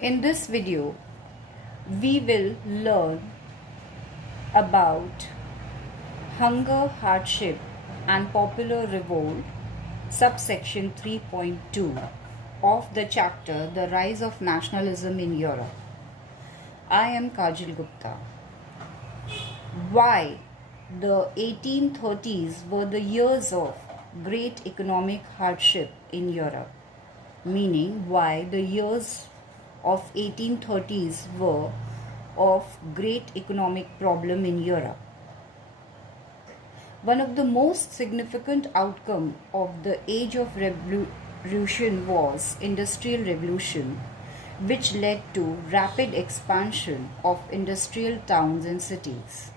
In this video, we will learn about hunger, hardship and popular revolt, subsection 3.2 of the chapter The Rise of Nationalism in Europe. I am Kajal Gupta. Why the 1830s were the years of great economic hardship in Europe? Meaning, why the years of 1830s were of great economic problem in Europe. One of the most significant outcome of the age of revolution was industrial revolution, which led to rapid expansion of industrial towns and cities.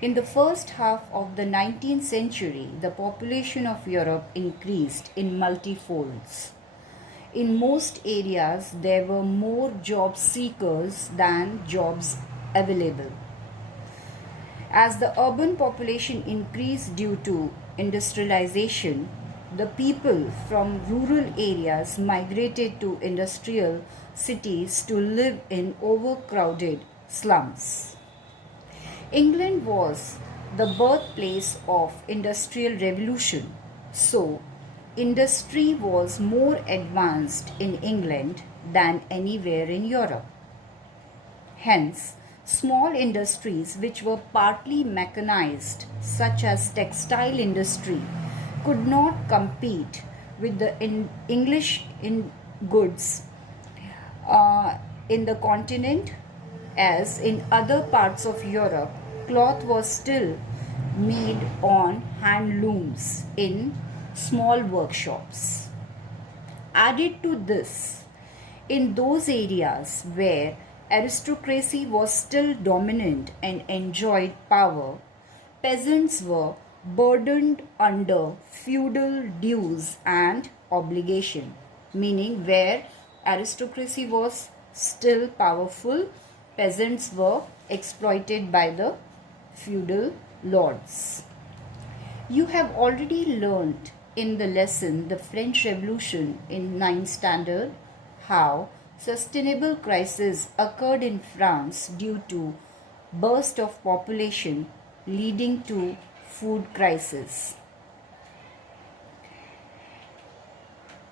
In the first half of the 19th century, the population of Europe increased in multifolds. In most areas, there were more job seekers than jobs available. As the urban population increased due to industrialization, the people from rural areas migrated to industrial cities to live in overcrowded slums. England was the birthplace of industrial revolution, so industry was more advanced in England than anywhere in Europe. Hence, small industries which were partly mechanized, such as textile industry, could not compete with the English goods in the continent, as in other parts of Europe, cloth was still made on hand looms in small workshops. Added to this, in those areas where aristocracy was still dominant and enjoyed power, peasants were burdened under feudal dues and obligation, meaning where aristocracy was still powerful, peasants were exploited by the feudal lords. You have already learned in the lesson The French Revolution in 9th standard how sustainable crisis occurred in France due to burst of population leading to food crisis.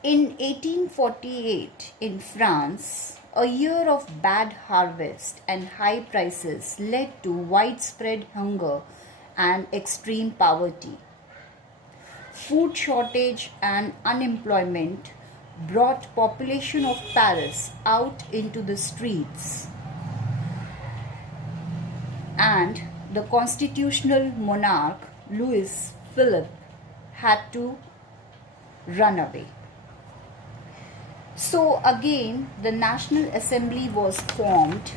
In 1848 in France, a year of bad harvest and high prices led to widespread hunger and extreme poverty. Food shortage and unemployment brought population of Paris out into the streets, and the constitutional monarch Louis Philippe had to run away. So again, the National Assembly was formed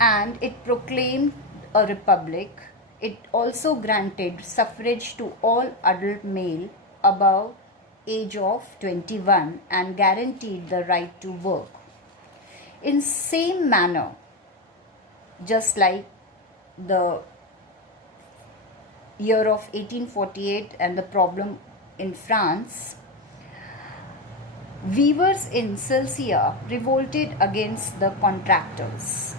and it proclaimed a republic. It also granted suffrage to all adult male above age of 21 and guaranteed the right to work. In same manner, just like the year of 1848 and the problem in France, weavers in Silesia revolted against the contractors.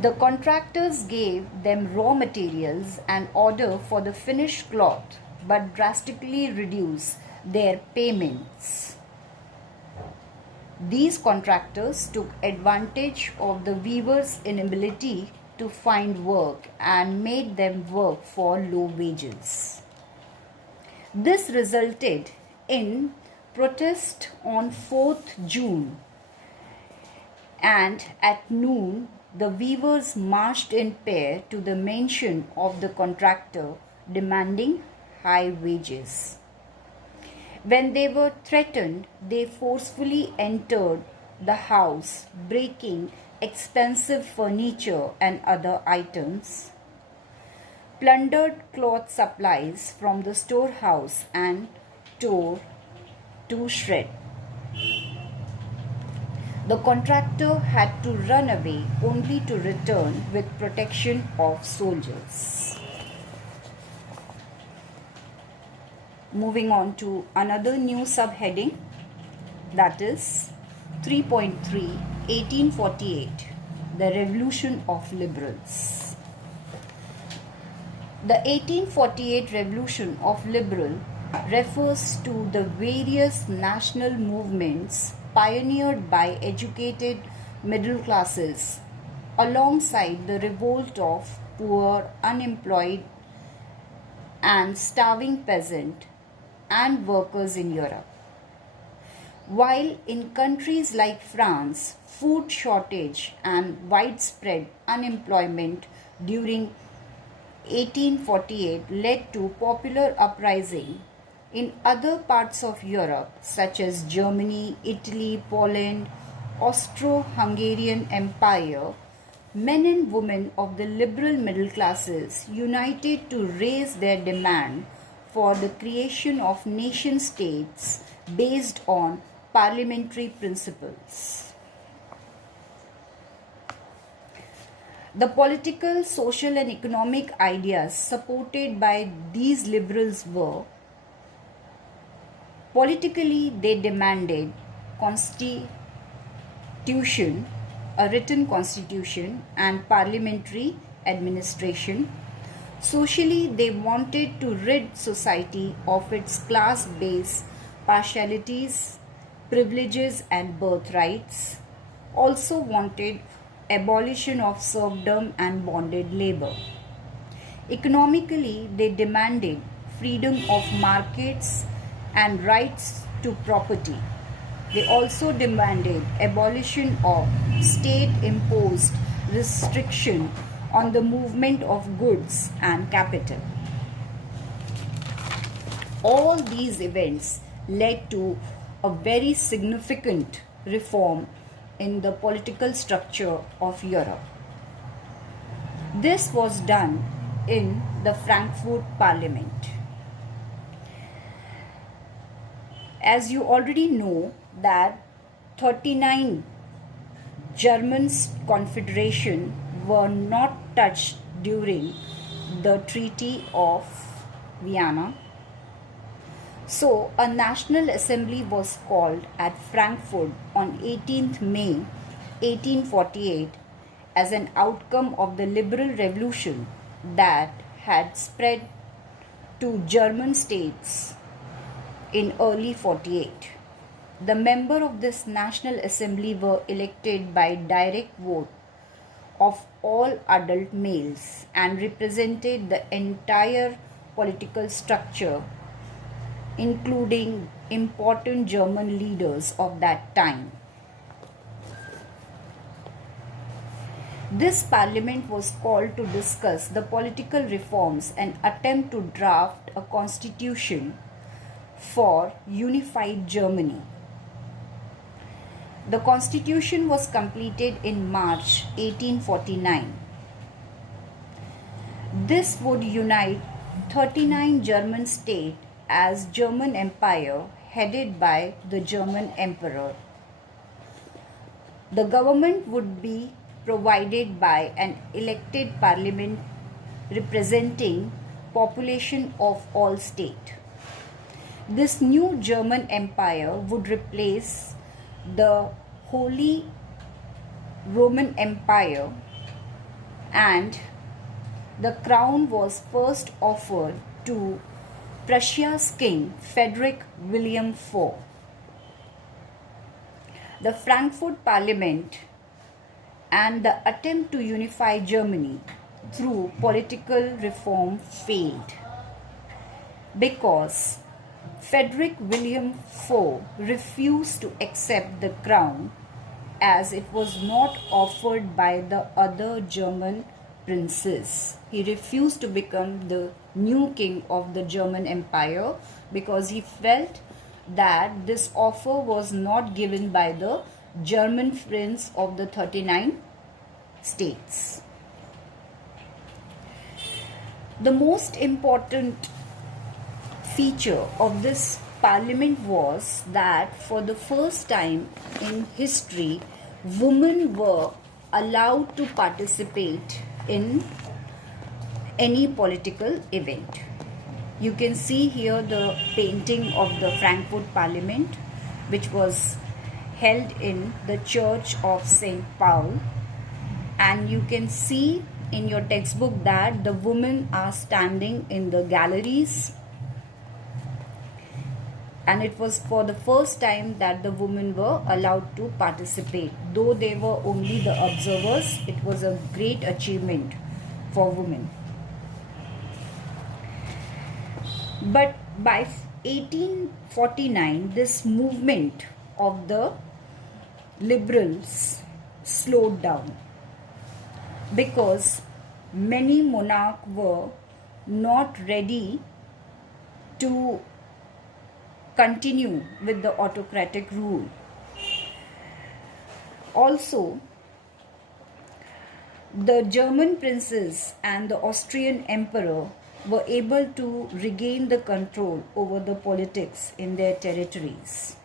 The contractors gave them raw materials and order for the finished cloth, but drastically reduced their payments. These contractors took advantage of the weavers' inability to find work and made them work for low wages. This resulted in protest on 4th June, and at noon the weavers marched in pair to the mansion of the contractor demanding high wages. When they were threatened, they forcefully entered the house, breaking expensive furniture and other items, plundered cloth supplies from the storehouse and tore to shreds. The contractor had to run away only to return with protection of soldiers. Moving on to another new subheading, that is 3.3, 1848, the Revolution of Liberals. The 1848 Revolution of Liberal refers to the various national movements pioneered by educated middle classes alongside the revolt of poor, unemployed, and starving peasant and workers in Europe. While in countries like France, food shortage and widespread unemployment during 1848 led to popular uprising in other parts of Europe such as Germany, Italy, Poland, Austro-Hungarian Empire, men and women of the liberal middle classes united to raise their demand for the creation of nation states based on parliamentary principles. The political, social and economic ideas supported by these liberals were: politically, they demanded constitution, a written constitution and parliamentary administration. Socially, they wanted to rid society of its class-based partialities, privileges and birthrights. Also wanted abolition of serfdom and bonded labor. Economically, they demanded freedom of markets and rights to property. They also demanded abolition of state-imposed restriction on the movement of goods and capital. All these events led to a very significant reform in the political structure of Europe. This was done in the Frankfurt Parliament. As you already know that 39 German confederation were not touched during the Treaty of Vienna. So a National Assembly was called at Frankfurt on 18th May 1848 as an outcome of the liberal revolution that had spread to German states in early 48. The members of this National Assembly were elected by direct vote of all adult males and represented the entire political structure, including important German leaders of that time. This parliament was called to discuss the political reforms and attempt to draft a constitution for unified Germany. The constitution was completed in March 1849. This would unite 39 German states as German Empire headed by the German Emperor. The government would be provided by an elected parliament representing population of all states. This new German Empire would replace the Holy Roman Empire, and the crown was first offered to Prussia's King Frederick William IV. The Frankfurt Parliament and the attempt to unify Germany through political reform failed because Frederick William IV refused to accept the crown as it was not offered by the other German princes. He refused to become the new king of the German Empire because he felt that this offer was not given by the German prince of the 39 states. The most important feature of this parliament was that for the first time in history, women were allowed to participate in any political event. You can see here the painting of the Frankfurt Parliament, which was held in the Church of St. Paul, and you can see in your textbook that the women are standing in the galleries, and it was for the first time that the women were allowed to participate. Though they were only the observers, it was a great achievement for women. But by 1849, this movement of the liberals slowed down because many monarchs were not ready to continue with the autocratic rule. Also, the German princes and the Austrian emperor were able to regain the control over the politics in their territories.